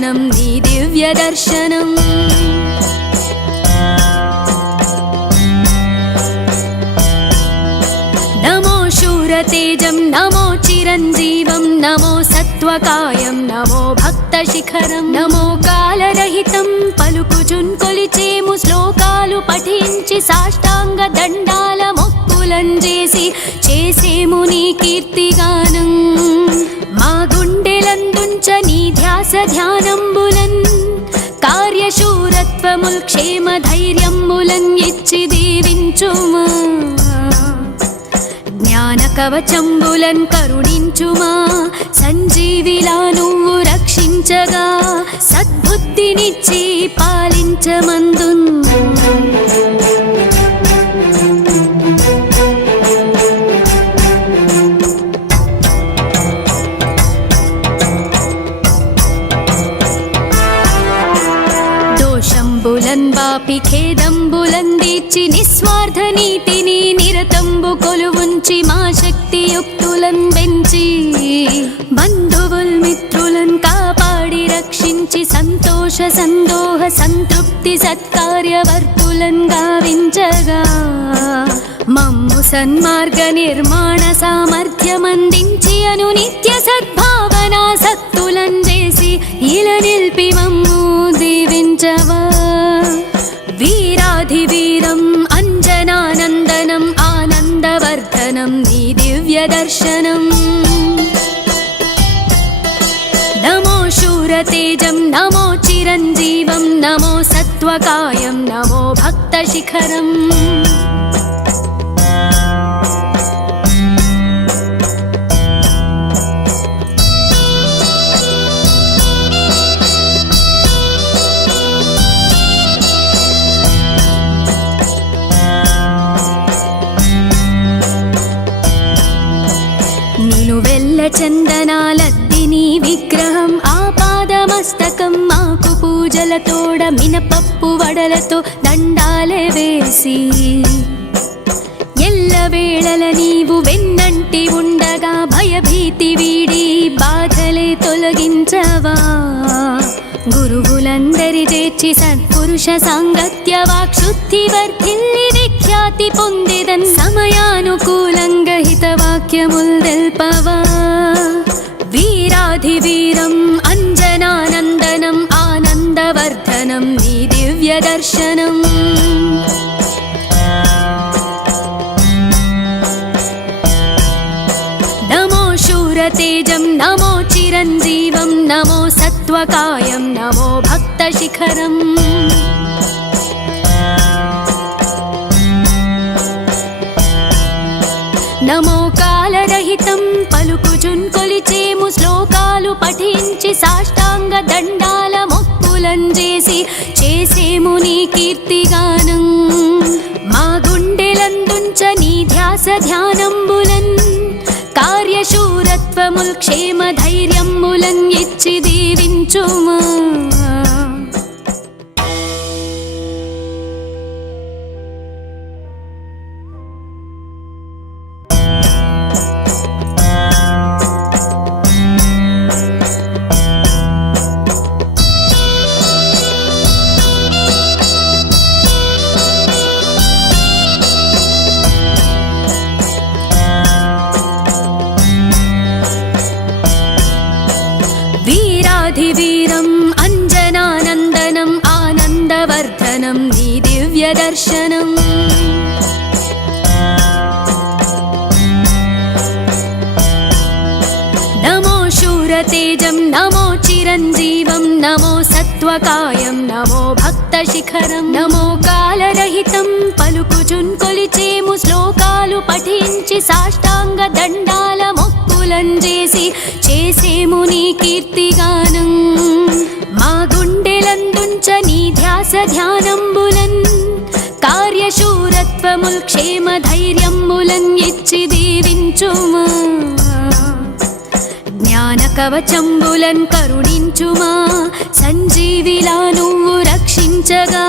నందనం నీ దివ్య దర్శనం నమో శూరతేజం నమో చిరంజీవం నమో సత్వకాయం నమో భక్తశిఖరం నమో కాలరహితం పలుకుచున్ కొలిచేము శ్లోకాలు పఠించి సాష్టాంగ దండాల మొక్కులంజేసి చేసేము నీ కీర్తిగానం మా గుండెలందుంచ నీ ధ్యాస ధ్యానంబులన్ కార్యశూరత్వముల్ క్షేమ ధైర్యములన్ ఇచ్చి దీవించుమా జ్ఞాన కవచంబులన్ కరుణించుమా సంజీవిలా నువ్వు రక్షించగా సద్బుద్ధినిచ్చి పాలించమందున్ దోషంబులన్ బాపి ఖేదంబులందీర్చి నిస్వార్థ నీతిని నిరతంబు కొలువుంచి మా శక్తియుక్తులన్ పెంచి బంధువుల్ మిత్రులన్ కాపాడి రక్షించి సంతోష సందోహ సంతృప్తి సత్కార్యవర్తులన్ గావించగా మమ్ము సన్మార్గ నిర్మాణ సామర్థ్యమందించి అను నిత్య సద్భావన సత్తులన్ చేసి ఇలా నిల్పి మమ్ము దీవించవా వీరాధివీరం అంజనానందనం ఆనందవర్ధనం నీ దివ్య దర్శనం నమో శూరతేజం నమో చిరంజీవం నమో సత్వకాయం నమో భక్తశిఖరం నిలువెల్ల చందనాలద్దిని విగ్రహం ఆపాదమస్తకం మాకు పూజలతోడ మినపప్పు వడలతో దండాలే వేసి ఎల్లవేళల నీవు వెన్నంటి ఉండగా భయభీతి వీడి బాధలే తొలగించవా గురువులందరి చేర్చి సత్పురుష సాంగత్య వాక్శుద్ధి వర్ధిల్లి విఖ్యాతి పొందిదన్ సమయానుకూలంగా హితవాక్యముల్ తెల్పవా వీరాధివీరం అంజనానందనం ఆనందవర్ధనం నీ దివ్య దర్శనం నమో శూరతేజం నమో చిరంజీవం నమో సత్వకాయం నమో భక్తశిఖరం నమో కాలరహితం పలుకుచున్ కొలిచేము శ్లోకాలు పఠించి సాష్టాంగ దండాల మొక్కులంజేసి చేసేము నీ కీర్తిగానం మా గుండెలందుంచ నీ ధ్యాస ధ్యానంబులన్ కార్యశూరత్వముల్ క్షేమ ధైర్యములన్ ఇచ్చి దీవించుమా వీరాధివీరం అంజనానందనం ఆనందవర్ధనం నీ దివ్య దర్శనం నమో శూరతేజం నమో చిరంజీవం నమో సత్వకాయం నమో భక్తశిఖరం నమో కాలరహితం పలుకుచున్ కొలిచేము శ్లోకాలు పఠించి సాష్టాంగ దండాల మొక్కులంజేసి చేసేము నీ కీర్తిగానం మా గుండెలందుంచ నీ ధ్యాస ధ్యానంబులన్ కార్యశూరత్వముల్ క్షేమ ధైర్యములన్ ఇచ్చి దీవించుమా జ్ఞాన కవచంబులన్ కరుణించుమా సంజీవిలా నువ్వు రక్షించగా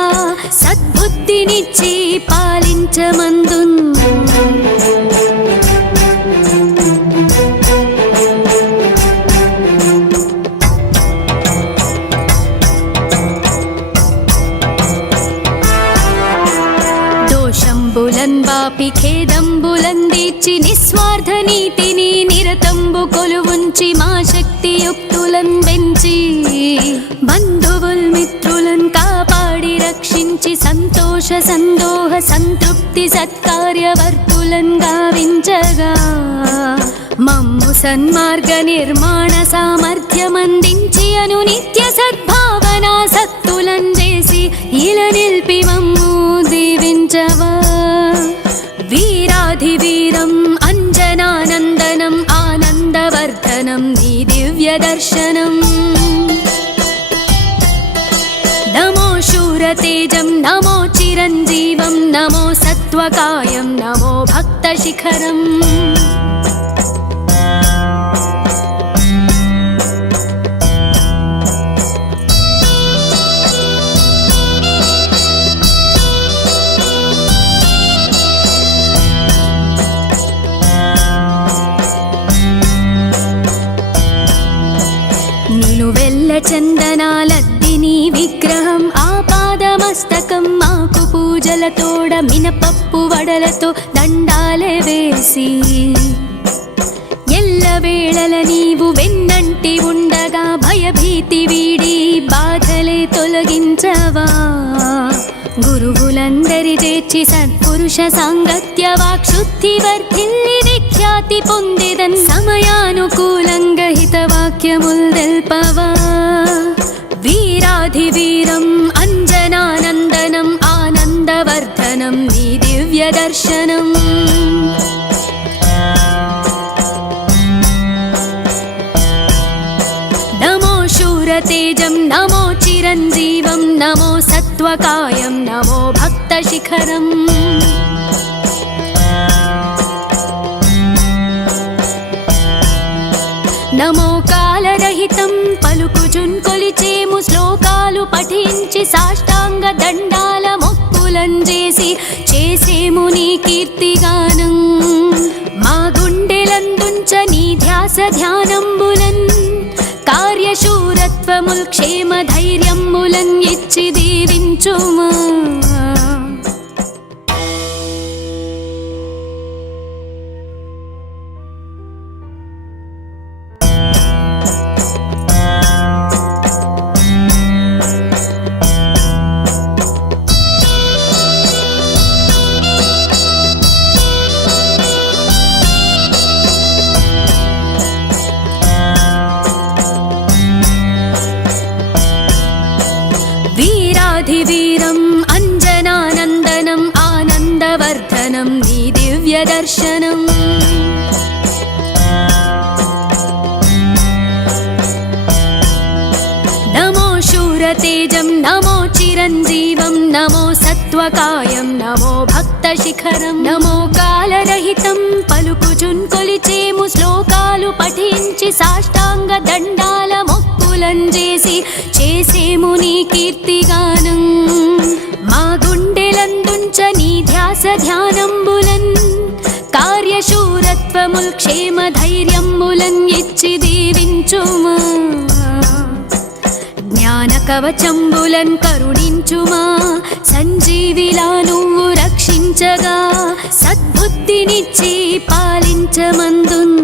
సద్బుద్ధినిచ్చి పాలించమందున్ వాపి ఖేదంబులందీర్చి నిస్వార్థ నీతిని నిరతంబు కొలువుంచి మా శక్తియుక్తులన్ పెంచి బంధువుల్ మిత్రులన్ కాపాడి రక్షించి సంతోష సందోహ సంతృప్తి సత్కార్యవర్తులన్ గావించగా మమ్ము సన్మార్గ నిర్మాణ సామర్థ్యమందించి అను నిత్య సద్భావన సత్తులన్ చేసి ఇలా నిల్పి మమ్ము దీవించవా. వీరాధివీరం అంజనానందనం ఆనందవర్ధనం నీ దివ్య దర్శనం. నమో శూరతేజం నమో చిరంజీవం నమో సత్వకాయం నమో భక్తశిఖరం. నిలువెల్ల చందనాలద్దిని విగ్రహం ఆపాదమస్తకం మాకు పూజలతోడ మినపప్పు వడలతో దండాలే వేసి ఎల్లవేళల నీవు వెన్నంటి ఉండగా భయభీతి వీడి బాధలే తొలగించవా. గురువులందరి చేర్చి సత్పురుష సాంగత్య వాక్శుద్ధి వర్ధిల్లి విఖ్యాతి పొందిదన్ సమయానుకూలంగా హితవాక్యముల్ తెల్పవా. వీరాధివీరం అంజనానందనం ఆనందవర్ధనం నీ దివ్య దర్శనం. నమో శూరతేజం నమో చిరంజీవం నమో సత్వకాయం నమో భక్తశిఖరం. నమో కాలరహితం పలుకుచున్ కొలిచేము శ్లోకాలు పఠించి సాష్టాంగ దండాల మొక్కులం చేసేము నీ కీర్తిగానం. మా గుండెలందుంచ నీ ధ్యాస ధ్యానంబులన్ కార్యశూరత్వముల్ క్షేమ ధైర్యములన్ ఇచ్చి దీవించుమా. వీరాధివీరం అంజనానందనం ఆనందవర్ధనం నీ దివ్య దర్శనం. నమో శూరతేజం నమో చిరంజీవం నమో సత్వకాయం నమో భక్తశిఖరం. నమో కాలరహితం పలుకుచున్ కొలిచేము శ్లోకాలు పఠించి సాష్టాంగ దండాల మొక్కులం చేసేము నీ కీర్తిగానం. మా గుండెలందుంచ నీ ధ్యాస ధ్యానంబులన్ కార్యశూరత్వముల్ క్షేమ ధైర్యములన్ ఇచ్చి దీవించుమా. జ్ఞాన కవచంబులన్ కరుణించుమా సంజీవిలా నువ్వు రక్షించగా సద్బుద్ధినిచ్చి పాలించమందున్.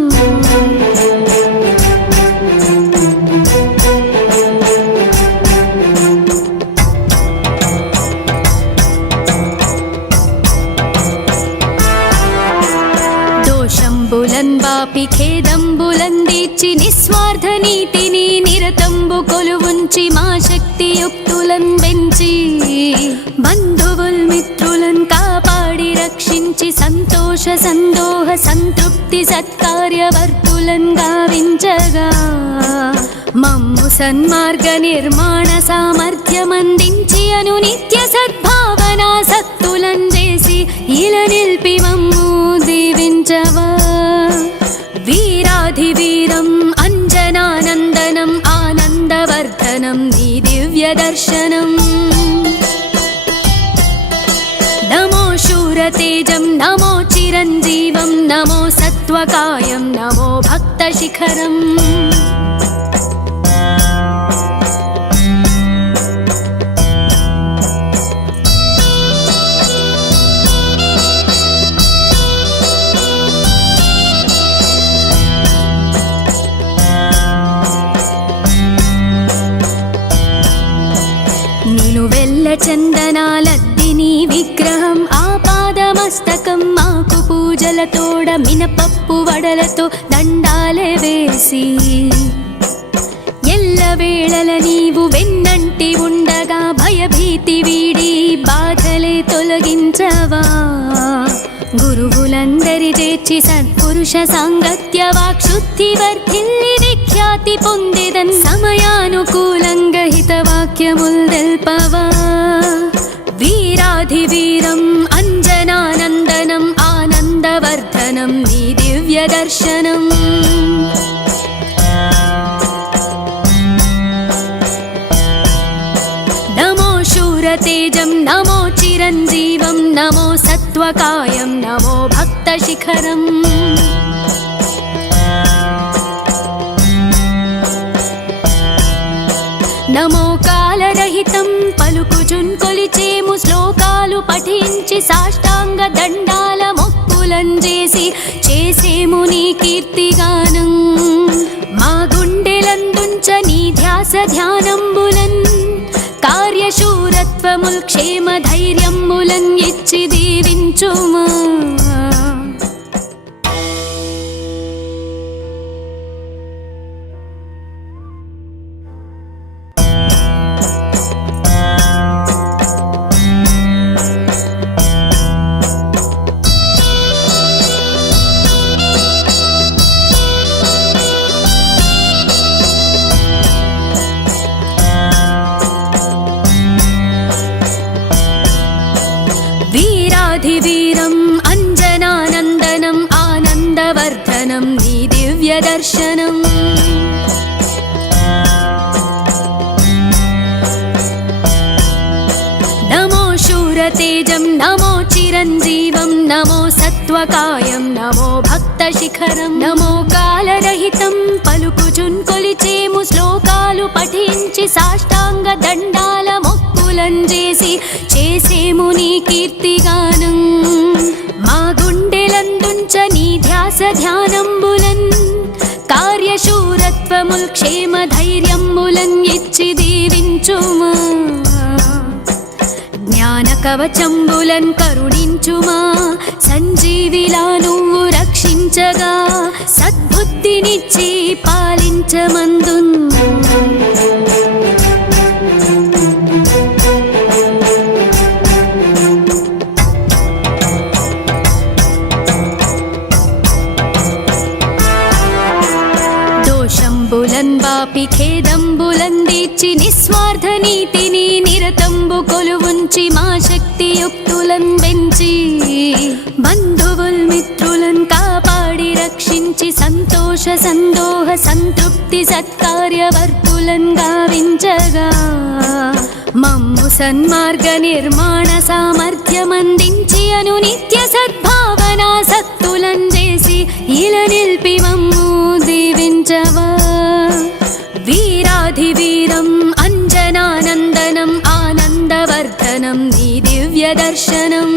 దోషంబులన్ వాపి ఖేదంబులందీర్చి నిస్వార్థ నీతిని నిరతంబు కొలువుంచి మా శక్తియుక్తులన్ పెంచి బంధువుల్ మిత్రులన్ కాపాడి రక్షించి సంతోష సందోహ సంతృప్తి సత్కార్యవర్తులన్ గావించగా మమ్ము సన్మార్గ నిర్మాణ సామర్థ్యమందించి అను నిత్య సద్భావన సత్తులన్ చేసి ఇలా నిల్పి మమ్ము దీవించవా. వీరాధివీరం అంజనానందనం ఆనందవర్ధనం నీ దివ్య దర్శనం. నమో శూరతేజం నమో చిరంజీవం నమో సత్వకాయం నమో భక్తశిఖరం. చందనాలద్దిని విగ్రహం ఆపాదమస్తకం మాకు పూజలతోడ మినపప్పు వడలతో దండాలే వేసి ఎల్లవేళల నీవు వెన్నంటి ఉండగా భయభీతి వీడి బాధలే తొలగించవా గురువులందరి చేర్చి సత్పురుష సాంగత్య వాక్శుద్ధి వర్ధిల్లి విఖ్యాతి పొందెదన్ సమయానుకూలంగా హితవాక్యముల్ తెల్పవా వీరాధివీరం అంజనానందనం ఆనందవర్ధనం నీ దివ్య దర్శనం నమో శూరతేజం నమో చిరంజీవం నమో సత్వకాయం నమో భక్తశిఖరం నమో కాలరహితం పలుకుచున్ కొలిచేము శ్లోకాలు పఠించి సాష్టాంగ దండాల మొక్కులంజేసి చేసేము నీ కీర్తిగానం మా గుండెలందుంచ నీ ధ్యాస ధ్యానంబులన్ కార్యశూరత్వముల్ క్షేమ ధైర్యములన్ ఇచ్చి దీవించుమా వీరాధివీరం అంజనానందనం ఆనందవర్ధనం నీ దివ్య దర్శనం నమో శూరతేజం నమో చిరంజీవం నమో సత్వకాయం నమో భక్తశిఖరం నమో కాలరహితం పలుకుచున్ కొలిచేము శ్లోకాలు పఠించి సాష్టాంగ దండాల మొక్కులంజేసి చేసేము నీ కీర్తిగానం మా గుండెలందుంచ నీ ధ్యాస ధ్యానంబులన్ కార్యశూరత్వముల్ క్షేమ ధైర్యములన్ ఇచ్చి దీవించుమా జ్ఞాన కవచంబులన్ కరుణించుమా సంజీవిలా నువ్వు రక్షించగా సద్బుద్ధినిచ్చి పాలించమందున్ దోషంబులన్ వాపి ఖేదంబులందీర్చి నిస్వార్థ నీతిని నిరతంబు కొలువుంచి మా శక్తియుక్తులన్ పెంచి బంధువుల్ మిత్రులన్ కాపాడి రక్షించి సంతోష సందోహ సంతృప్తి సత్కార్యవర్తులన్ గావించగా మమ్ము సన్మార్గ నిర్మాణ సామర్థ్యమందించి అను నిత్య సద్భావన సత్తులన్ చేసి ఇలా నిల్పి మమ్ము దీవించవా వీరాధివీరం అంజనానందనం ఆనందవర్ధనం నీ దివ్య దర్శనం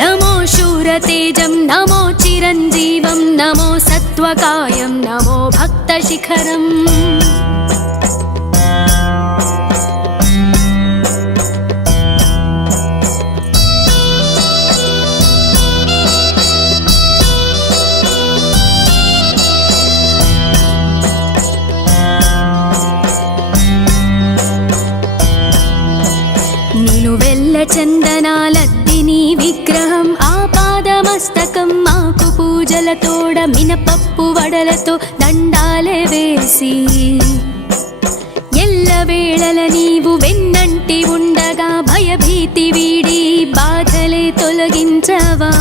నమో శూరతేజం నమో చిరంజీవం నమో సత్వకాయం నమో భక్తశిఖరం నిలువెల్ల చందనాలద్దిని విగ్రహం ఆపాదమస్తకం మాకు పూజలతోడ మినపప్పు వడలతో దండాలే వేసి ఎల్లవేళల నీవు వెన్నంటి ఉండగా భయభీతి వీడి బాధలే తొలగించవా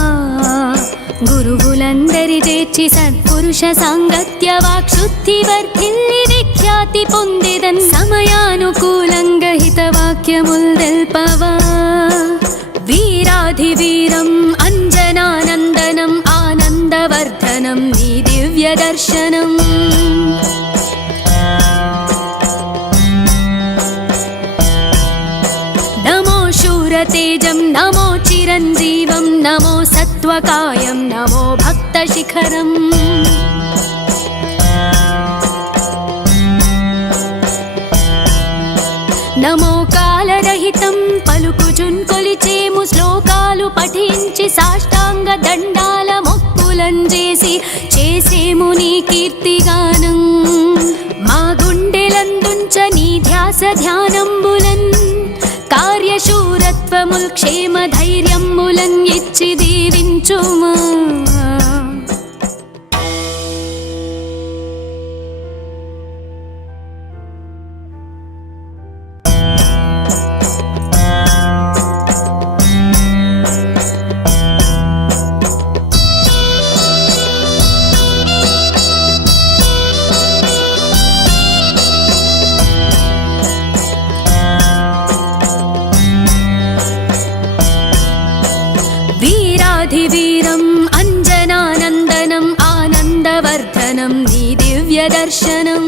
గురువులందరి చేర్చి సత్పురుష సాంగత్య వాక్శుద్ధి వర్ధిల్లి విఖ్యాతి పొందెదన్ సమయానుకూలంగా హితవాక్యముల్ తెల్పవా వీరాధివీరం అంజనానందనం ఆనందవర్ధనం నీ దివ్య దర్శనం నమో శూరతేజం నమో చిరంజీవం నమో సత్వకాయం నమో భక్తశిఖరం పఠించి సాష్టాంగ దండాల మొక్కులంజేసి చేసేము నీ కీర్తిగానం. మా గుండెలందుంచ నీ ధ్యాస ధ్యానంబులన్ కార్యశూరత్వముల్ క్షేమ ధైర్యములన్ ఇచ్చి దీవించుమా. వీరాధివీరం అంజనానందనం ఆనందవర్ధనం నీ దివ్య దర్శనం.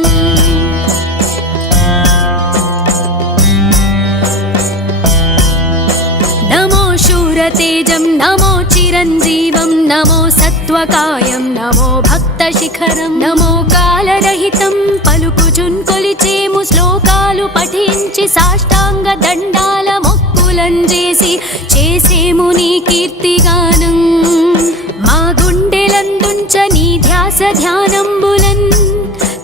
నమో శూరతేజం నమో చిరంజీవం నమో సత్వకాయం నమో భక్తశిఖరం. నమో కాలరహితం పలుకుచున్ కొలిచేము శ్లోకాలు పఠించి సాష్టాంగ దండాల మొక్కులంజేసి చేసేము నీ కీర్తిగానం. మా గుండెలందుంచ నీ ధ్యాస ధ్యానంబులన్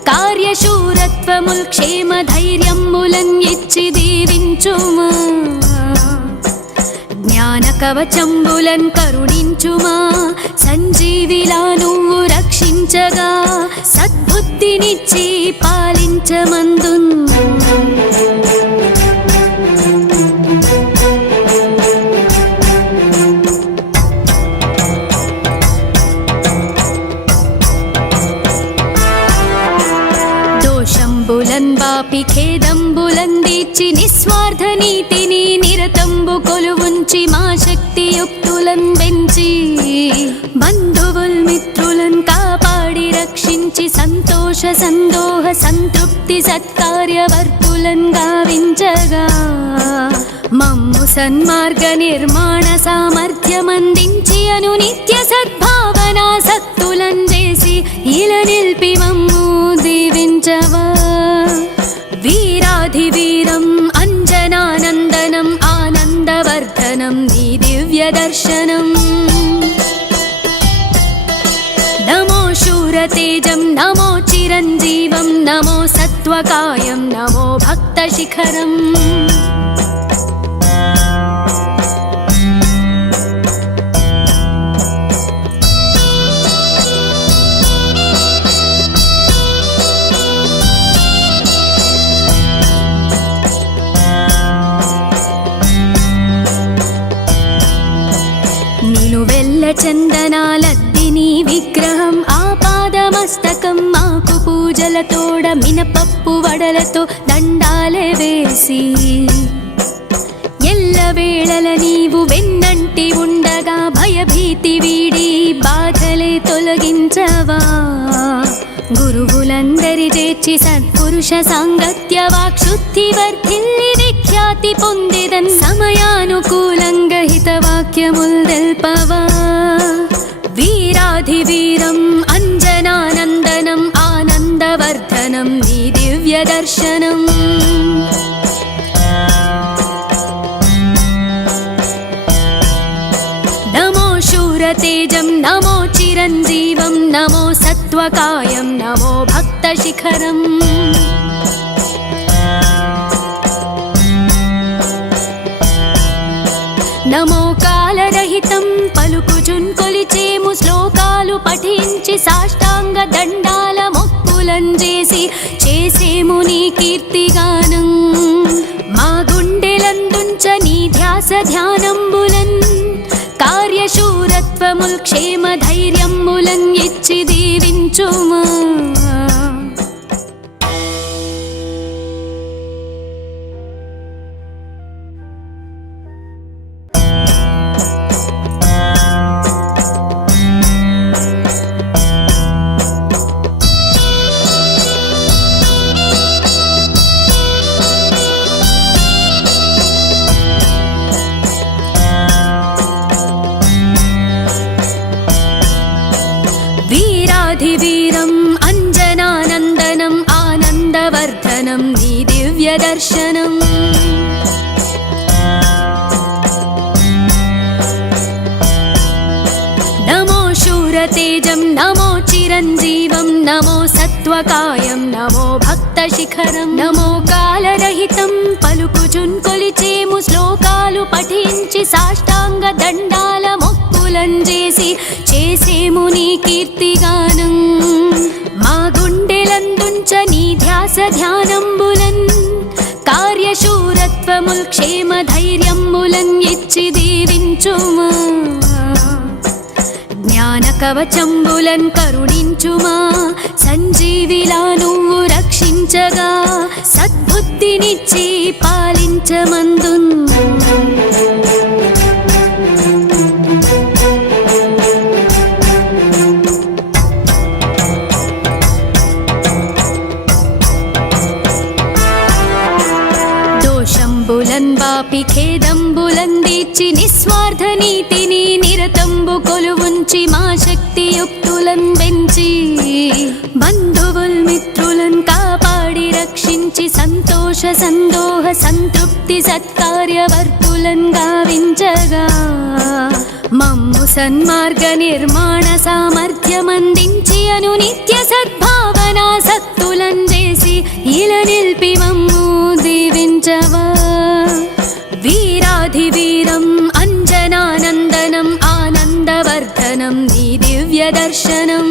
కార్యశూరత్వముల్ క్షేమ ధైర్యములన్ ఇచ్చి దీవించుమా. జ్ఞాన కవచంబులన్ కరుణించుమా. సంజీవిలా నువ్వు రక్షించగా సద్బుద్ధినిచ్చి పాలించమందున్. దోషంబులన్ బాపి ఖేదంబులందీర్చి నిస్వార్థ నీతిని నిరతంబు కొలువుంచి మా శక్తియుక్తులన్ పెంచి బంధువుల్ మిత్రులన్ కాపాడి రక్షించి సంతోష సందోహ సంతృప్తి సత్కార్యవర్తులన్ గావించగా మమ్ము సన్మార్గ నిర్మాణ సామర్థ్యమందించి అను నిత్య సద్భావన సత్తులన్ చేసి ఇలా నిల్పి మమ్ము దీవించవా. వీరాధివీరం అంజనానందనం ఆనందవర్ధనం నీ దివ్య దర్శనం. నమో శూరతేజం నమో చిరంజీవం నమో సత్వకాయం నమో భక్తశిఖరం. నిలువెల్ల చందనాలద్దిని విగ్రహం ఆపాదమస్తకం మాకు పూజలతోడ మినపప్పు వడలతో దండాలే వేసి ఎల్లవేళల నీవు వెన్నంటి ఉండగా భయభీతి వీడి బాధలే తొలగించవా. గురువులందరి చేర్చి సత్పురుష సాంగత్య వాక్శుద్ధి వర్ధిల్లి విఖ్యాతి పొందిదన్ సమయానుకూలంగా హితవాక్యముల్ తెల్పవా. వీరాధివీరం అంజనానందనం ఆనందవర్ధనం నీ దివ్య దర్శనం. నమో శూరతేజం నమో చిరంజీవం నమో సత్వకాయం నమో భక్తశిఖరం. నమో కాలరహితం పలుకుచున్ కొలిచేము శ్లోకాలు పఠించి సాష్టాంగ దండాల మొక్కులంజేసి చేసేము నీ కీర్తిగానం. మా గుండెలందుంచ నీ ధ్యాస ధ్యానంబులన్ కార్యశూరత్వముల్ క్షేమ ధైర్యములన్ ఇచ్చి దీవించుమా. వీరాధివీరం అంజనానందనం ఆనందవర్ధనం నీ దివ్య దర్శనం. चिरञ्जीवं नमो सत्त्वकायं नमो भक्तशिखरं नमो कालरहितं పలుకుచున్ కొలిచేము శ్లోకాలు పఠించి సాష్టాంగ దండాల మొక్కులంజేసి చేసేము నీ కీర్తిగానం మా గుండెలందుంచ నీ ధ్యాస ధ్యానంబులన్ కార్యశూరత్వముల్ క్షేమ ధైర్యములన్ ఇచ్చి దీవించుమా జ్ఞాన కవచంబులన్ కరుణించుమా సంజీవిలా నువ్వు రక్షించగా సద్బుద్ధినిచ్చి పాలించమందున్ దోషంబులన్ బాపి ఖేదంబులన్ దీచి నిస్వార్థ నీతిని నిరతంబు కొలువుంచి మా శక్తియుక్తులన్ పెంచి బంధువుల్ మిత్రులన్ కాపాడి రక్షించి సంతోష సందోహ సంతృప్తి సత్కార్యవర్తులన్ గావించగా మమ్ము సన్మార్గ నిర్మాణ సామర్థ్యమందించి అను నిత్య సద్భావన సత్తులన్ చేసి ఇలా నిల్పి మమ్ము దీవించవా వీరాధివీరం అంజనానందనం ఆనందవర్ధనం నీ దివ్య దర్శనం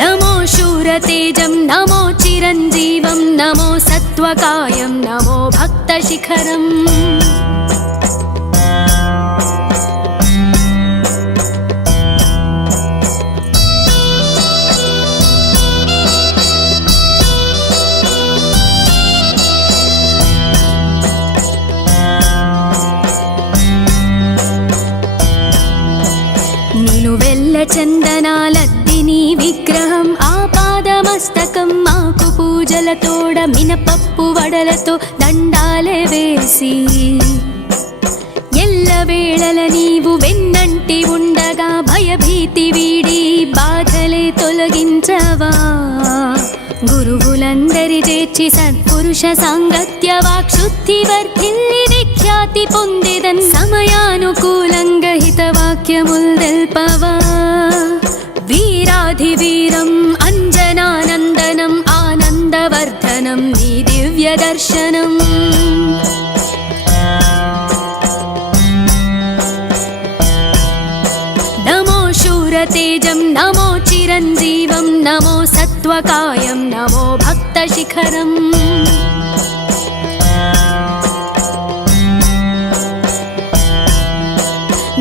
నమో శూరతేజం నమో చిరంజీవం నమో సత్త్వకాయం నమో భక్తశిఖరం నిలువెల్ల చందనాలద్దిని విగ్రహం ఆపాదమస్తకం మాకు పూజలతోడ మినపప్పు వడలతో దండాలే వేసి ఎల్లవేళల నీవు వెన్నంటి ఉండగా భయభీతి వీడి బాధలే తొలగించవా గురువులందరి చేర్చి సత్పురుష సాంగత్య వాక్శుద్ధి వర్ధిల్లి విఖ్యాతి పొందేదన్ సమయానుకూలంగా హితవాక్యముల్ తెల్పవా వీరాధివీరం అంజనానందనం ఆనందవర్ధనం నీ దివ్య దర్శనం నమో శూరతేజం నమో చిరంజీవం నమో సత్త్వకాయం నమో భక్తశిఖరం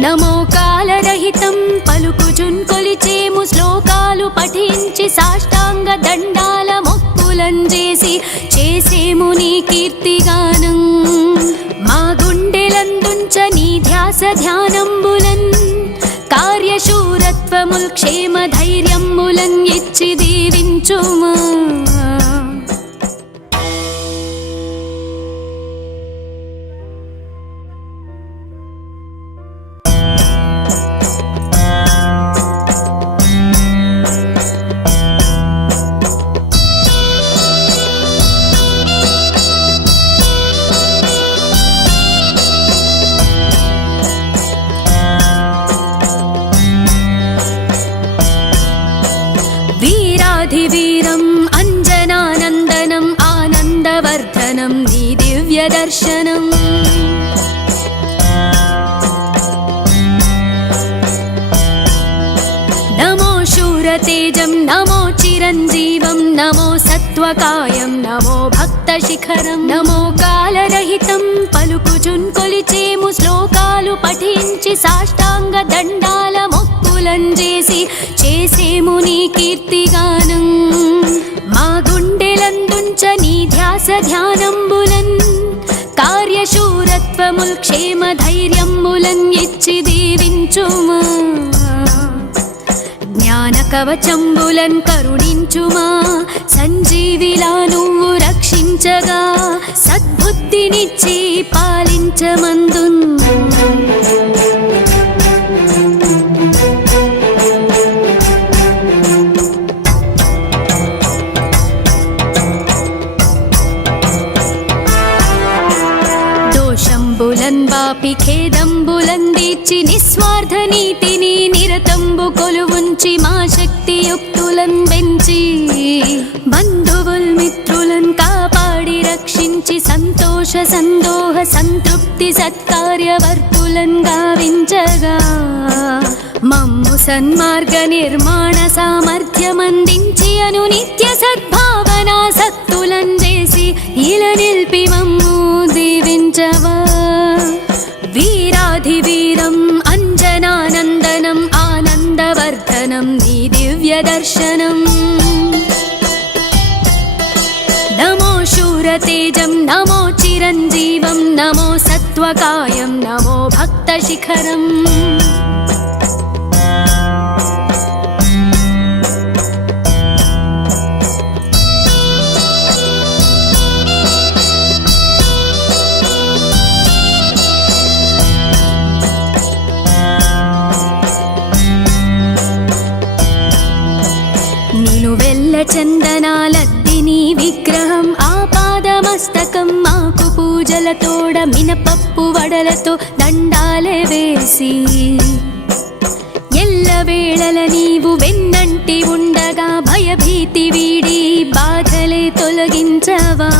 నమో కాలరహితం పలుకుచున్ కొలిచేము శ్లోకాలు పఠించి సాష్టాంగ దండాల మొక్కులంజేసి చేసేము నీ కీర్తిగానం మా గుండెలందుంచ నీ ధ్యాస ధ్యానంబులన్ కార్యశూరత్వముల్ క్షేమ ధైర్యములన్ ఇచ్చి దీవించుమా వీరాధివీరం అంజనానందనం ఆనందవర్ధనం నీ దివ్య దర్శనం నమో శూరతేజం నమో చిరంజీవం నమో సత్త్వకాయం నమో భక్తశిఖరం నమో కాలరహితం పలుకుచున్ కొలిచేము శ్లోకాలు పఠించి సాష్టాంగ దండాల మొక్కులంజేసి చేసేము నీ కీర్తిగానం మా గుండెలందుంచ నీ ధ్యాస ధ్యానంబులన్ కార్యశూరత్వముల్ క్షేమ ధైర్యములన్ ఇచ్చి దీవించుమా జ్ఞాన కవచంబులన్ కరుణించుమా సంజీవిలా నువ్వు రక్షించగా సద్బుద్ధినిచ్చి పాలించమందున్ దోషంబులన్ బాపి ఖేదంబులన్ దీచి నిస్వార్థ నీతిని నిరతంబు నిరతంబు కొలువుంచి మా శక్తియుక్తులన్ పెంచి బంధువుల్ మిత్రులన్ కాపాడి రక్షించి సంతోష సందోహ సంతృప్తి సత్కార్యవర్తులన్ గావించగా మమ్ము సన్మార్గ నిర్మాణ సామర్థ్యమందించి అను నిత్య సద్భావన సత్తులన్ చేసి ఇలా నిల్పి మమ్ము దీవించవా వీరాధివీరం అంజనానందనం ఆనందవర్ధనం నీ దివ్య దర్శనం నమో శూరతేజం నమో చిరంజీవం నమో సత్వకాయం నమో భక్తశిఖరం నిలువెల్ల చందనాలద్దిని విగ్రహం ఆపాదమస్తకం మాకు పూజలతోడ మినపప్పు వడలతో దండాలే వేసి ఎల్లవేళల నీవు వెన్నంటి ఉండగా భయభీతి వీడి బాధలే తొలగించవా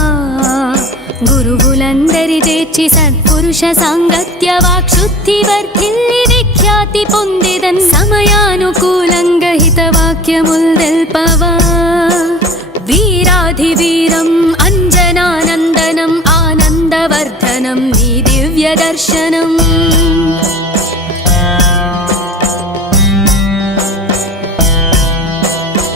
గురువులందరి చేర్చి సత్పురుష సాంగత్య వాక్శుద్ధి వర్ధిల్లి విఖ్యాతి పొందిదన్ సమయానుకూలంగా హితవాక్యముల్ తెల్పవా వీరాధివీరం అంజనానందనం ఆనందవర్ధనం నీ దివ్య దర్శనం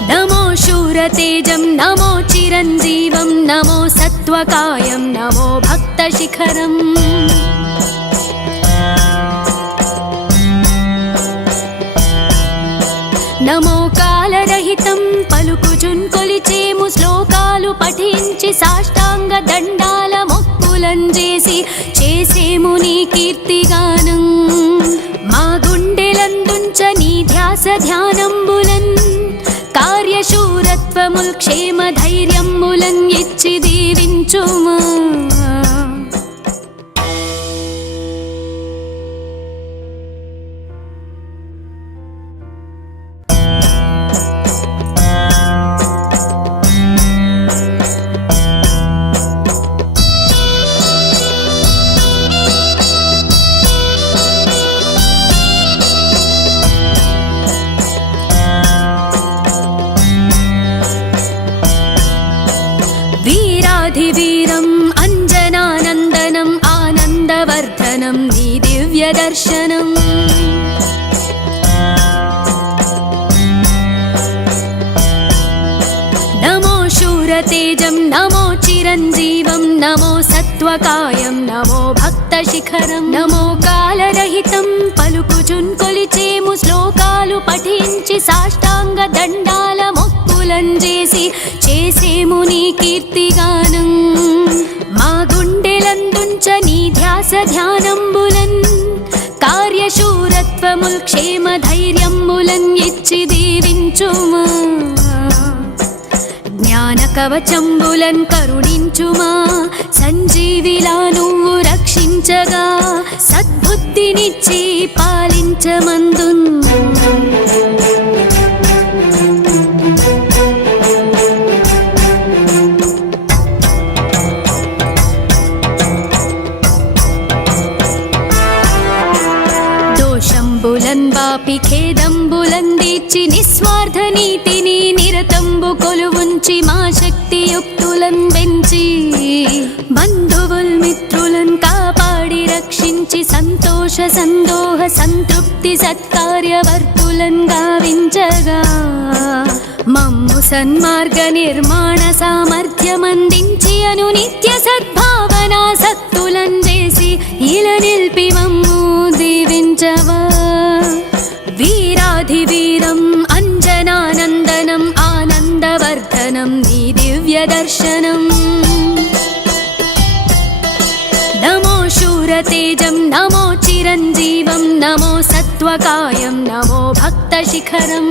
నమో శూరతేజం నమో చిరంజీవం నమో సత్వకాయం నమో భక్తశిఖరం నమో కాలరహితం పలుకుచున్ కొలిచేము శ్లోకాలు పఠించి సాష్టాంగ దండాల మొక్కులం చేసేము నీ కీర్తిగానం మా గుండెలందుంచ నీ ధ్యాస ధ్యానంబులన్ కార్యశూరత్వముల్ క్షేమ ధైర్యములన్ ఇచ్చి దీవించుమా వీరాధివీరం అంజనానందనం ఆనందవర్ధనం నీ దివ్య దర్శనం నమో శూరతేజం నమో చిరంజీవం నమో సత్వకాయం నమో భక్తశిఖరం నమో కాలరహితం పలుకుచున్ కొలిచేము శ్లోకాలు పఠించి సాష్టాంగ దండాల మొక్కులం చేసేము నీ కీర్తిగానం మా గుండెలందుంచ నీ ధ్యాస ధ్యానంబులన్ కార్యశూరత్వముల్ క్షేమ ధైర్యములన్ ఇచ్చి దీవించుమా జ్ఞాన కవచంబులన్ కరుణించుమా సంజీవిలా నువ్వు రక్షించగా సద్బుద్ధినిచ్చి పాలించమందున్ దోషంబులన్ వాపి ఖేదంబులన్ దీర్చి నిస్వార్థ నీతిని నిరతంబు కొలువుంచి మా శక్తియుక్తులన్ పెంచి బంధువుల్ మిత్రులన్ కాపాడి రక్షించి సంతోష సందోహ సంతృప్తి సత్కార్యవర్తులన్ గావించగా మమ్ము సన్మార్గ నిర్మాణ సామర్థ్యమందించి అను నిత్య సద్భావన సత్తులన్ చేసి ఇలా నిల్పి మమ్ము దీవించవా వీరాధివీరం అంజనానందనం ఆనందవర్ధనం నీ దివ్య దర్శనం నమో శూరతేజం నమో చిరంజీవం నమో సత్వకాయం నమో భక్తశిఖరం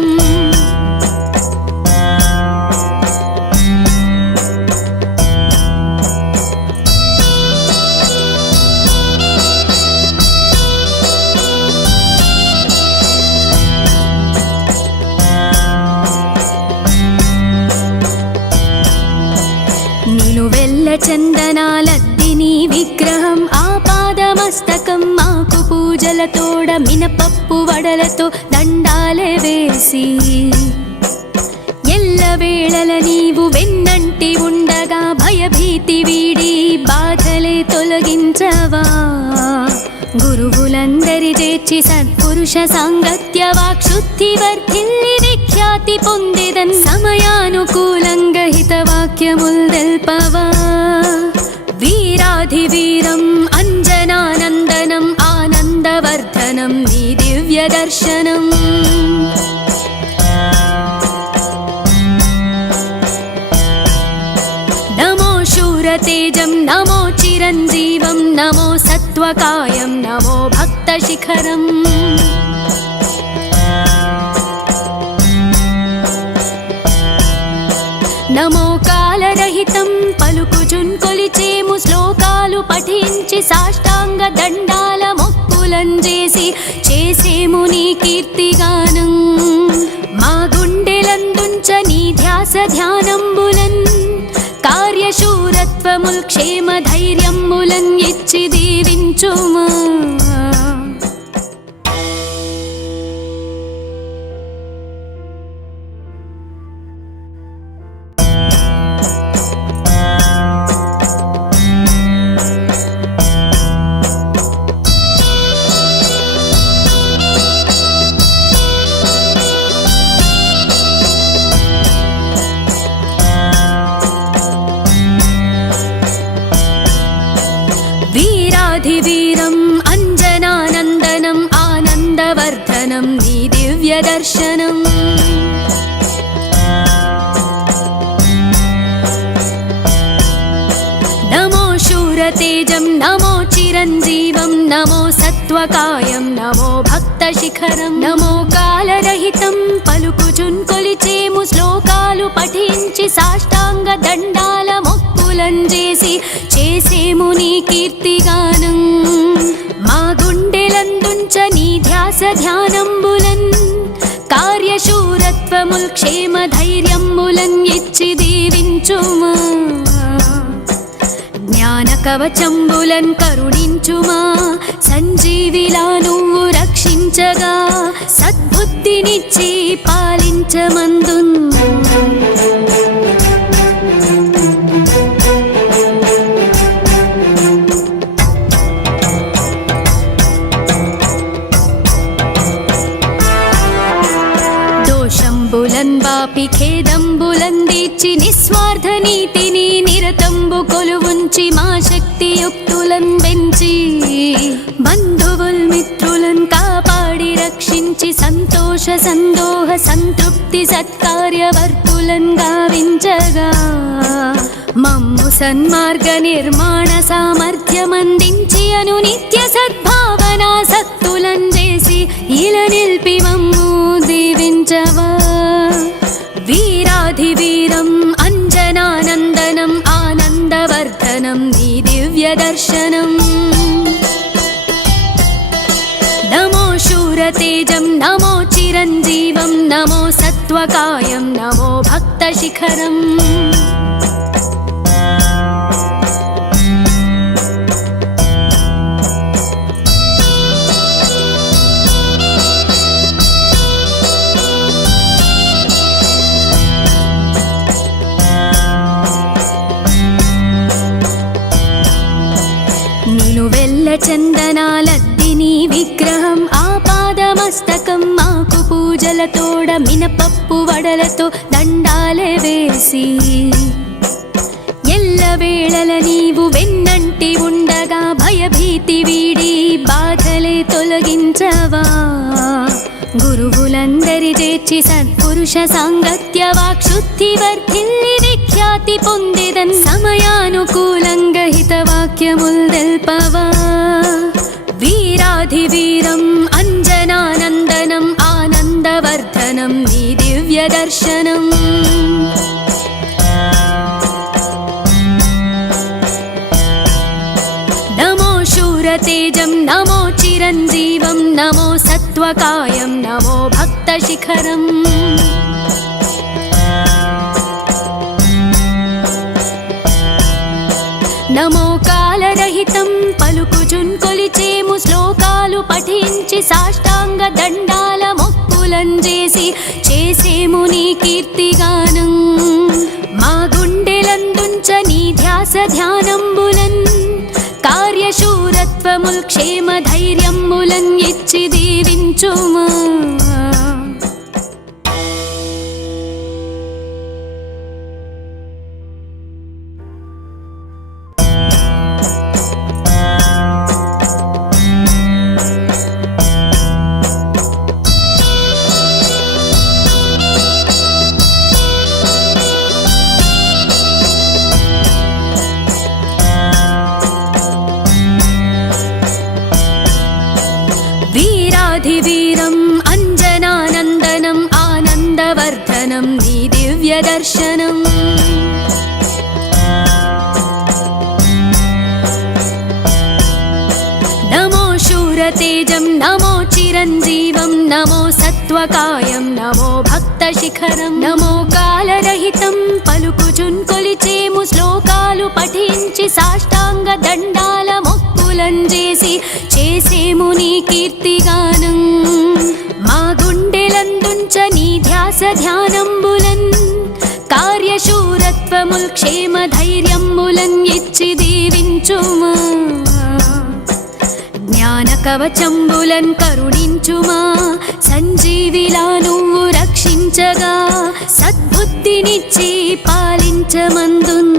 చందనాలద్దిని విగ్రహం ఆపాదమస్తకం మాకు పూజలతోడ మినపప్పు వడలతో దండాలే వేసి ఎల్లవేళల నీవు వెన్నంటి ఉండగా భయభీతి వీడి బాధలే తొలగించవా గురువులందరి చేర్చి సత్పురుష సాంగత్య వాక్శుద్ధి వర్ధిల్లి విఖ్యాతి పొందెదన్ సమయానుకూలంగా హితవాక్యముల్ తెల్పవా వీరాధివీరం అంజనానందనం ఆనందవర్ధనం నీ దివ్య దర్శనం నమో శూరతేజం నమో చిరంజీవం నమో సత్వకాయం నమో భక్తశిఖరం నమో కాలరహితం పలుకుచున్ కొలిచేము శ్లోకాలు పఠించి సాష్టాంగ దండాల మొక్కులంజేసి చేసేము నీ కీర్తిగానం మా గుండెలందుంచ నీ ధ్యాస ధ్యానంబులన్ కార్యశూరత్వముల్ క్షేమ ధైర్యములన్ ఇచ్చి దీవించుమా వీరం అంజనానందనం ఆనందవర్ధనం నీ దివ్య దర్శనం నమో శూరతేజం నమో చిరంజీవం నమో సత్వకాయం నమో భక్తశిఖరం నమో కాలరహితం పలుకుచున్ కొలిచేము శ్లోకాలు పఠించి సాష్టాంగ దండాల మొక్కులంజేసి చేసేము నీ కీర్తిగానం మా గుండెలందుంచ నీ ధ్యాస ధ్యానంబులన్ కార్యశూరత్వముల్ క్షేమ ధైర్యములన్ ఇచ్చి దీవించుమా జ్ఞాన కవచంబులన్ కరుణించుమా సంజీవిలా నువ్వు రక్షించగా సద్బుద్ధినిచ్చి పాలించమందున్ వాపి ఖేదంబులందిచ్చి నిస్వార్థ నీతిని నిరతంబు కొలువుంచి మా శక్తి యుక్తులన్ పెంచి బంధువుల్ మిత్రులన్ కాపాడి రక్షించి సంతోష సందోహ సంతృప్తి సత్కార్యవర్తులన్ గావించగా మమ్ము సన్మార్గ నిర్మాణ సామర్థ్యమందించి అను నిత్య సద్భావన సత్తులన్ చేసి ఇలా నిల్పి మమ్ము దీవించవా వీరాధివీరం అంజనానందనం ఆనందవర్ధనం నీ దివ్య దర్శనం నమో శూరతేజం నమో చిరంజీవం నమో సత్వకాయం నమో భక్తశిఖరం చందనాలద్దిని విగ్రహం ఆపాదమస్తకం మాకు పూజలతోడ మినపప్పు వడలతో దండాలే వేసి ఎల్లవేళల నీవు వెన్నంటి ఉండగా భయభీతి వీడి బాధలే తొలగించవా గురువులందరి చేర్చి సత్పురుష సాంగత్య వాక్శుద్ధి వర్ధిల్లి విఖ్యాతి పొందెదన్ సమయానుకూలంగా హితవాక్యముల్ తెల్పవా వీరాధివీరం అంజనానందనం ఆనందవర్ధనం నీ దివ్య దర్శనం నమో శూరతేజం నమో చిరంజీవం నమో సత్వకాయం నమో భక్తశిఖరం నమో కాలరహితం పలుకుచున్ కొలిచేము శ్లోకాలు పఠించి సాష్టాంగ దండాల మొక్కులంజేసి చేసేము నీ కీర్తిగానం మా గుండెలందుంచ నీ ధ్యాస ధ్యానంబులన్ కార్యశూరత్వముల్ క్షేమ ధైర్యములన్ ఇచ్చి దీవించుమా వీరాధివీరం అంజనానందనం ఆనందవర్ధనం నీ దివ్య దర్శనం నమో శూరతేజం నమో చిరంజీవం నమో సత్వకాయం నమో భక్తశిఖరం నమో కాలరహితం పలుకుచున్ కొలిచేము శ్లోకాలు పఠించి సాష్టాంగ దండాల మొక్కులంజేసి చేసేము నీ కీర్తిగానం మా గుండెలందుంచ నీ ధ్యాస ధ్యానంబులన్ కార్యశూరత్వముల్ క్షేమ ధైర్యములన్ ఇచ్చి దీవించుమా జ్ఞాన కవచంబులన్ కరుణించుమా సంజీవిలా నువ్వు రక్షించగా సద్బుద్ధినిచ్చి పాలించమందున్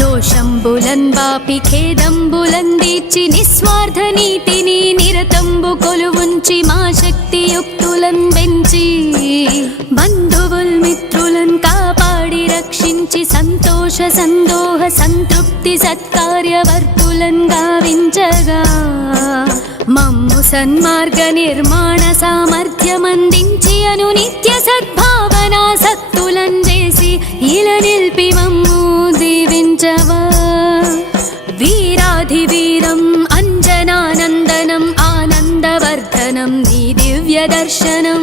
దోషంబులన్ బాపి ఖేదంబులందీర్చి నిస్వార్థ నీతిని నిరతంబు కొలువుంచి మా శక్తియుక్తులన్ పెంచి బంధువుల్ మిత్రులన్ కాపాడి రక్షించి సంతోష సందోహ సంతృప్తి సత్కార్యవర్తులన్ గావించగా మమ్ము సన్మార్గ నిర్మాణ సామర్థ్యమందించి అను నిత్య సద్భావన సత్తులన్ చేసి ఇలా నిల్పి మమ్ము దీవించవా వీరాధివీరం అంజనానందనం ఆనందవర్ధనం నీ దివ్య దర్శనం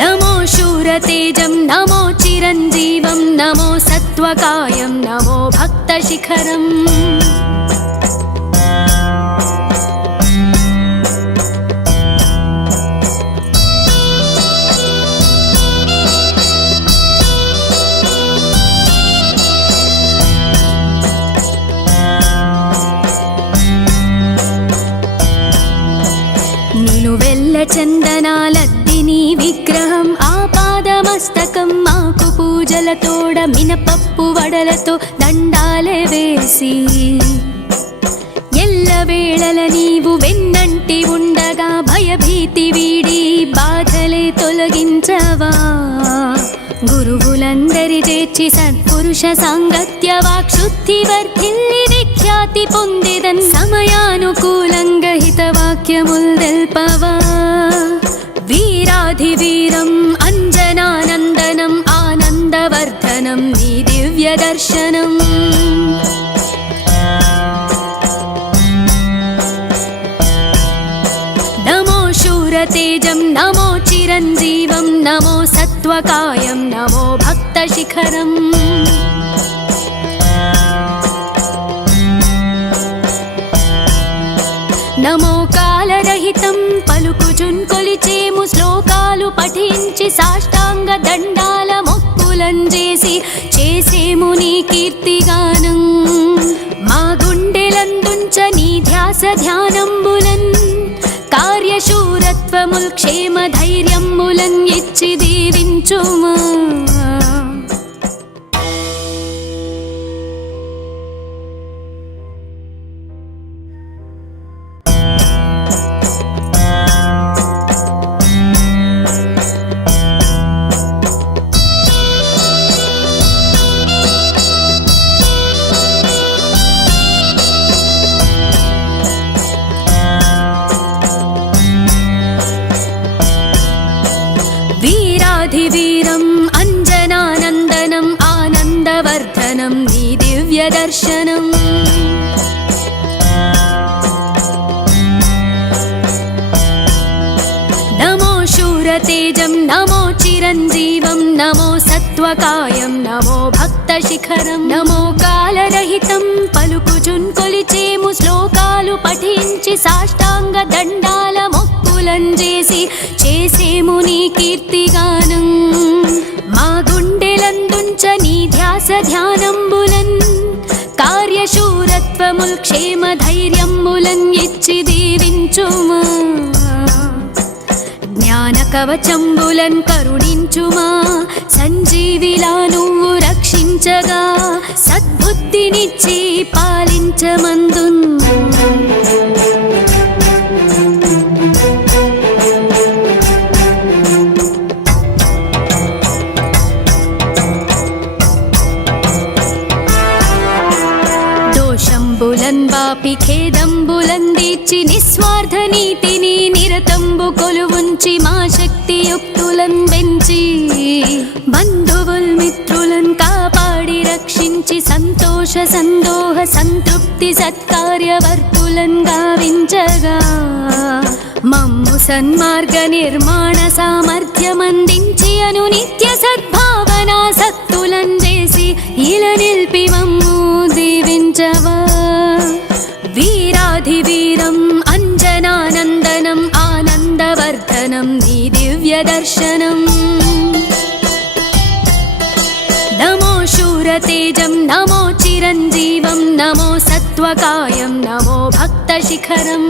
నమో శూరతేజం నమో చిరంజీవం నమో సత్వకాయం నమో భక్తశిఖరం నిలువెల్ల చందనాలద్దిని విగ్రహం ఆపాదమస్తకం మాకు పూజలతోడ మినపప్పు వడలతో దండాలే వేసి ఎల్లవేళల నీవు వెన్నంటి ఉండగా భయభీతి వీడి బాధలే తొలగించవా గురువులందరి చేర్చి సత్పురుష సాంగత్య వాక్శుద్ధి వర్ధిల్లి విఖ్యాతి పొందిదన్ సమయానుకూలంగా హితవాక్యముల్ తెల్పవా వీరాధివీరం అంజనానందనం ఆనందవర్ధనం నీ దివ్య దర్శనం నమో శూరతేజం నమో చిరంజీవం నమో సత్వకాయం నమో భక్తశిఖరం నమో కాలరహితం పలుకుచున్ కొలిచేము శ్లోకాలు పఠించి సాష్టాంగ దండాల మొక్కులంజేసి చేసేము నీ కీర్తిగానం మా గుండెలందుంచ నీ ధ్యాస ధ్యానంబులన్ కార్యశూరత్వముల్ క్షేమ ధైర్యములన్ ఇచ్చి దీవించుమా వీరాధివీరం అంజనానందనం చిరంజీవం నమో సత్వకాయం నమో భక్తశిఖరం నమో కాలరహితం పలుకుచున్ కొలిచేము శ్లోకాలు పఠించి సాష్టాంగ దండాల మొక్కులంజేసి చేసేము నీ కీర్తిగానం మా గుండెలందుంచ నీ ధ్యాస ధ్యానంబులన్ కార్యశూరత్వముల్ క్షేమ ధైర్యములన్ ఇచ్చి దీవించుమా జ్ఞాన కవచంబులన్ కరుణించుమా సంజీవిలా నువ్వు రక్షించగా సద్బుద్ధినిచ్చి పాలించమందున్ దోషంబులన్ బాపి ఖేదంబులందీర్చి నిస్వార్థ నీతిని నిరతంబు కొలువుంచి మా శక్తియుక్తులన్ పెంచి బంధువుల్ మిత్రులన్ కాపాడి రక్షించి సంతోష సందోహ సంతృప్తి సత్కార్యవర్తులన్ గావించగా మమ్ము సన్మార్గ నిర్మాణ సామర్థ్యమందించి అను నిత్య సద్భావన సత్తులన్ చేసి ఇలా నిల్పి మమ్ము దీవించవా వీరాధివీరం అంజనానందనం ఆనందవర్ధనం నీ దివ్య దర్శనం నమో శూరతేజం నమో చిరంజీవం నమో సత్వకాయం నమో భక్తశిఖరం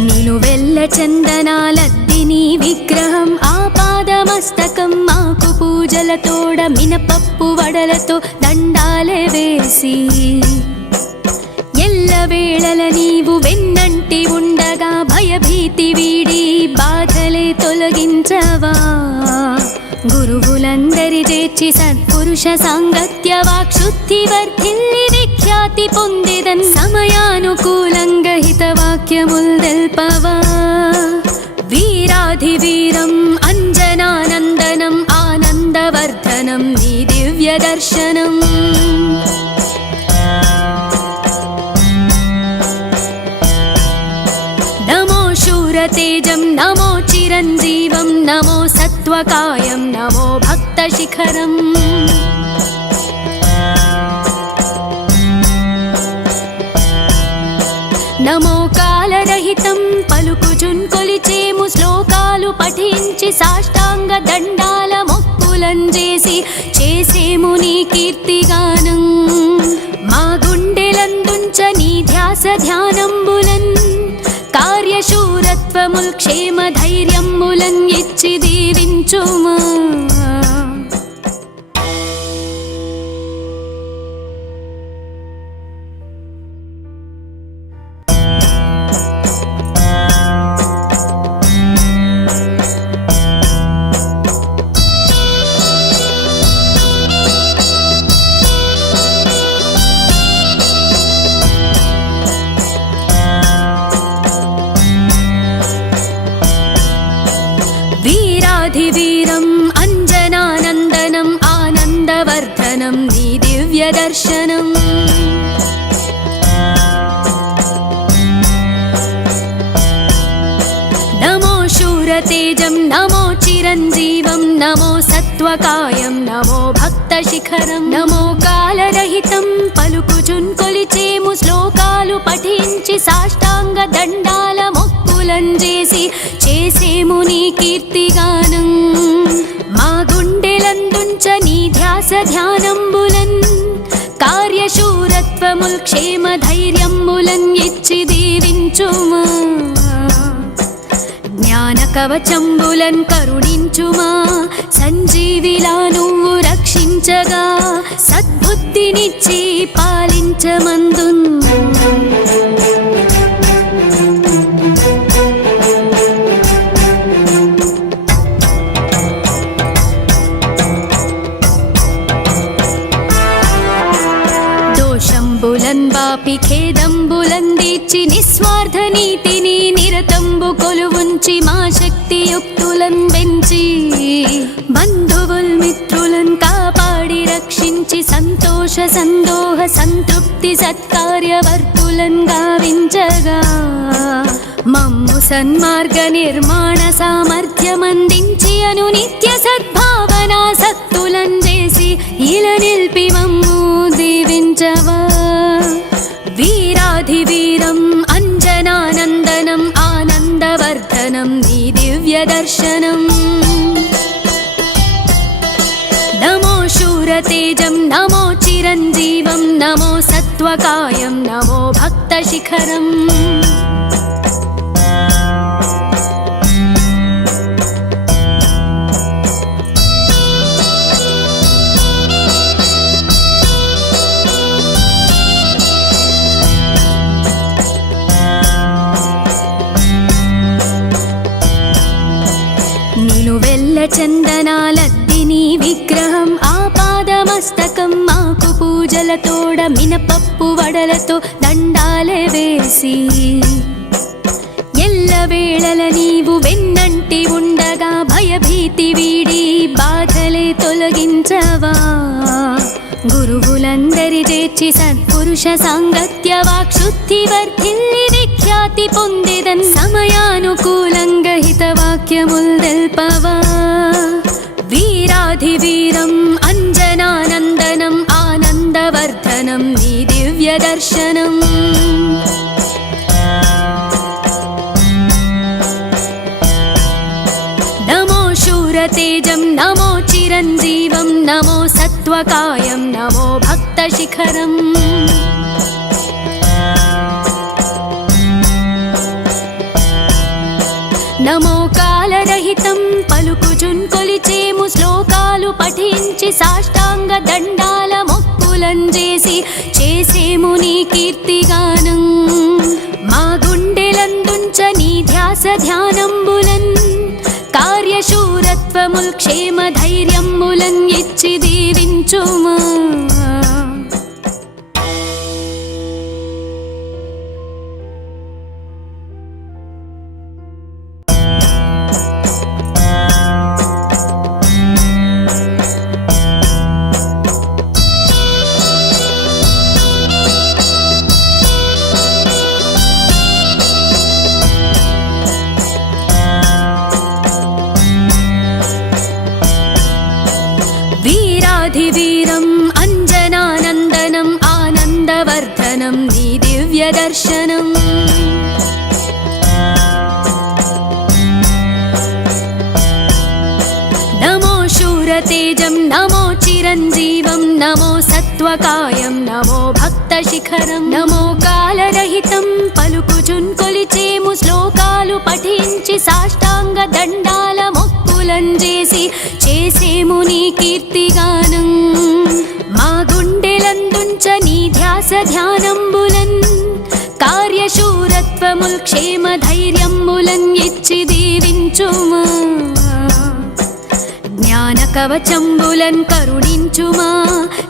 నిలువెల్ల చందనాలద్దిని విగ్రహం ఆపాదమస్తకం మాకు పూజలతోడ మినపప్పు వడలతో దండాలే వేసి ఎల్లవేళల నీవు వెన్నంటి ఉండగా భయభీతి వీడి బాధలే తొలగించవా గురువులందరి చేర్చి సత్పురుష సాంగత్య వాక్శుద్ధి వర్ధిల్లి విఖ్యాతి పొందిదన్ సమయానుకూలంగా హితవాక్యముల్ తెల్పవా వీరాధివీరం అంజనానందనం ఆనందవర్ధనం నీ దివ్య దర్శనం నమో శూరతేజం నమో చిరంజీవం నమో సత్వకాయం నమో భక్తశిఖరం నమో కాలరహితం పలుకుచున్ కొలిచేము శ్లోకాలు పఠించి సాష్టాంగ దండాల మొక్కులంజేసి చేసేము నీ కీర్తిగానం మా గుండెలందుంచ నీ ధ్యాస ధ్యానంబులన్ కార్యశూరత్వముల్ క్షేమ ధైర్యములన్ ఇచ్చి దీవించుమా వీరాధివీరం అంజనానందనం ఆనందవర్ధనం నీ దివ్య దర్శనం నమో శూరతేజం నమో చిరంజీవం నమో సత్వకాయం నమో భక్తశిఖరం నమో కాలరహితం పలుకుచున్ కొలిచేము శ్లోకాలు పఠించి సాష్టాంగ దండాల మొక్కులంజేసి చేసేము నీ కీర్తిగానం మా గుండెలందుంచ నీ ధ్యాస ధ్యానంబులన్ కార్యశూరత్వముల్ క్షేమ ధైర్యములన్ ఇచ్చి దీవించుమా జ్ఞాన కవచంబులన్ కరుణించుమా సంజీవిలా నువ్వు రక్షించగా సద్బుద్ధినిచ్చి పాలించమందున్ దోషంబులన్ బాపి ఖేదంబులందీర్చి నిస్వార్థ నీతిని నిరతంబు శక్తియుక్తులన్ పెంచి బంధువుల్ మిత్రులన్ కాపాడి రక్షించి సంతోష సందోహ సంతృప్తి సత్కార్యవర్తులన్ గావించగా మమ్ము సన్మార్గ నిర్మాణ సామర్థ్యమందించి అను నిత్య సద్భావనా సత్తులన్ చేసి ఇలా నిల్పి మమ్ము దీవించవా. వీరాధివీరం అంజనానందనం ఆనందవర్ధనం నీ దివ్య దర్శనం. నమో శూరతేజం నమో చిరంజీవం నమో సత్వకాయం నమో భక్తశిఖరం. నిలువెల్ల చందనాలద్దిని విగ్రహం ఆపాదమస్తకం మాకు పూజలతోడ మినపప్పు వడలతో దండాలే వేసి ఎల్లవేళల నీవు వెన్నంటి ఉండగా భయభీతి వీడి బాధలే తొలగించవా. గురువులందరి చేర్చి సత్పురుష సాంగత్య వాక్శుద్ధి వర్ధిల్లి విఖ్యాతి పొందెదన్ సమయానుకూలంగా హితవాక్యముల్ తెల్పవా. వీరాధివీరం అంజనానందనం ఆనందవర్ధనం నీ దివ్య దర్శనం. నమో శూరతేజం నమో చిరంజీవం నమో సత్వకాయం నమో భక్తశిఖరం. నమో కాలరహితం పలుకుచున్ కొలిచేము శ్లోకాలు పఠించి సాష్టాంగ దండాల మొక్కులం చేసేము నీ కీర్తిగానం. మా గుండెలందుంచ నీ ధ్యాస ధ్యానంబులన్ కార్యశూరత్వముల్ క్షేమ ధైర్యములన్ ఇచ్చి దీవించుమా. వీరాధివీరం అంజనానందనం ఆనందవర్ధనం నీ దివ్య దర్శనం. నమో శూరతేజం నమో చిరంజీవం నమో సత్వకాయం నమో భక్తశిఖరం. నమో కాలరహితం పలుకుచున్ కొలిచేము శ్లోకాలు పఠించి సాష్టాంగ దండాల మొక్కులం చేసేము నీ కీర్తిగానం. మా గుండెలందుంచ నీ ధ్యాస ధ్యానంబులన్ కార్యశూరత్వముల్ క్షేమ ధైర్యములన్ ఇచ్చి దీవించుమా. జ్ఞాన కవచంబులన్ కరుణించుమా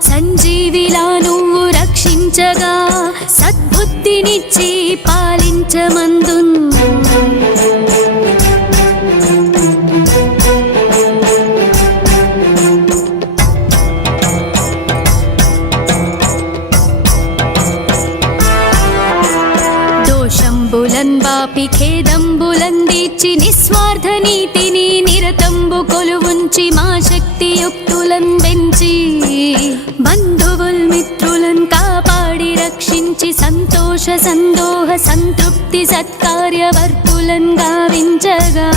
సంజీవిలా నువ్వు రక్షించగా సద్బుద్ధినిచ్చి పాలించమందున్. దోషంబులన్ బాపి ఖేదంబులందీర్చి నిస్వార్థ నీతిని నిరతంబు కొలువుంచి మా శక్తియుక్తులన్ పెంచి బంధువుల్ మిత్రులన్ కాపాడి రక్షించి సంతోష సందోహ సంతృప్తి సత్కార్యవర్తులన్ గావించగా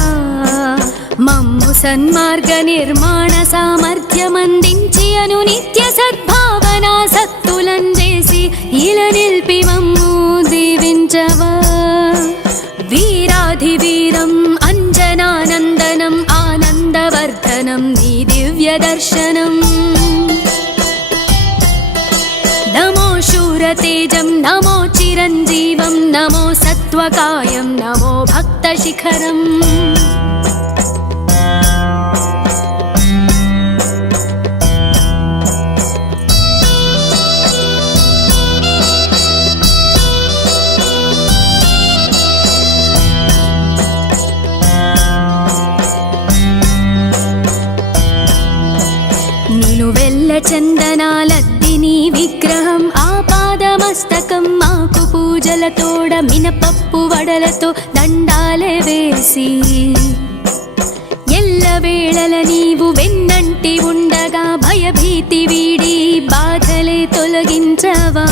మమ్ము సన్మార్గ నిర్మాణ సామర్థ్యమందించి అను నిత్య సద్భావనా సత్తులన్ చేసి ఇలా నిల్పి మమ్ము దీవించవా. వీరాధివీరం అంజనానందనం ఆనందవర్ధనం నీ దివ్య దర్శనం. నమో శూరతేజం నమో చిరంజీవం నమో సత్వకాయం నమో భక్తశిఖరం. చందనాలద్దిని విగ్రహం ఆపాదమస్తకం మాకు పూజలతోడ మినపప్పు వడలతో దండాలే వేసి ఎల్లవేళల నీవు వెన్నంటి ఉండగా భయభీతి వీడి బాధలే తొలగించవా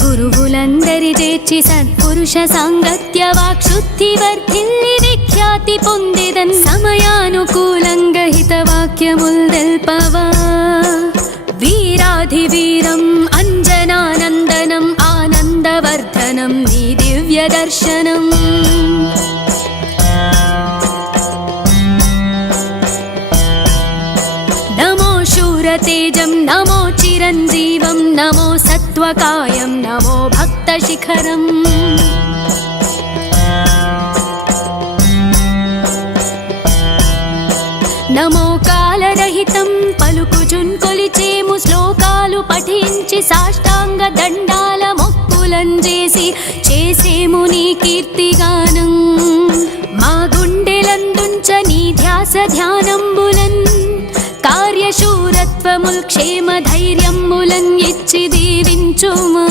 గురువులందరి చేర్చి సత్పురుష సాంగత్య వాక్శుద్ధి వర్ధిల్లి విఖ్యాతి పొందిదన్ సమయానుకూలంగా హితవాక్యముల్ తెల్పవా వీరాధి వీరం అంజనానందనం ఆనందవర్ధనం నీ దివ్య దర్శనం నమో శూరతేజం నమో చిరంజీవం నమో సత్వకాయం నమో భక్తశిఖరం నమో కాలరహితం పలుకుచున్ కొలిచేము శ్లోకాలు పఠించి సాష్టాంగ దండాల మొక్కులంజేసి చేసేము నీ కీర్తిగానం మా గుండెలందుంచ నీ ధ్యాస ధ్యానంబులన్ కార్యశూరత్వముల్ క్షేమ ధైర్యములన్ ఇచ్చి దీవించుమా